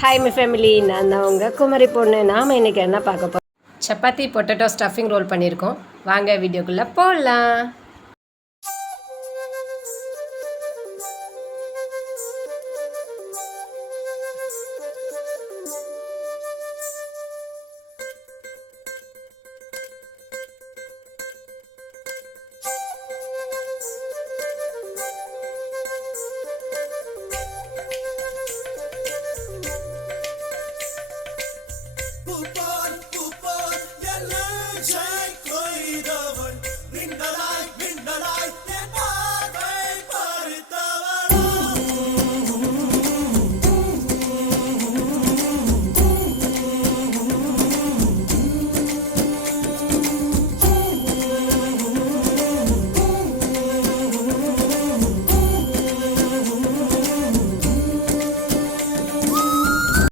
Hi my family, நான் தான் உங்கள் குமரி பொண்ணு. நாம் இன்றைக்கி என்ன பார்க்க போகிறோம்? சப்பாத்தி பொட்டேட்டோ ஸ்டஃபிங் ரோல் பண்ணியிருக்கோம். வாங்க வீடியோக்குள்ளே போகலாம்.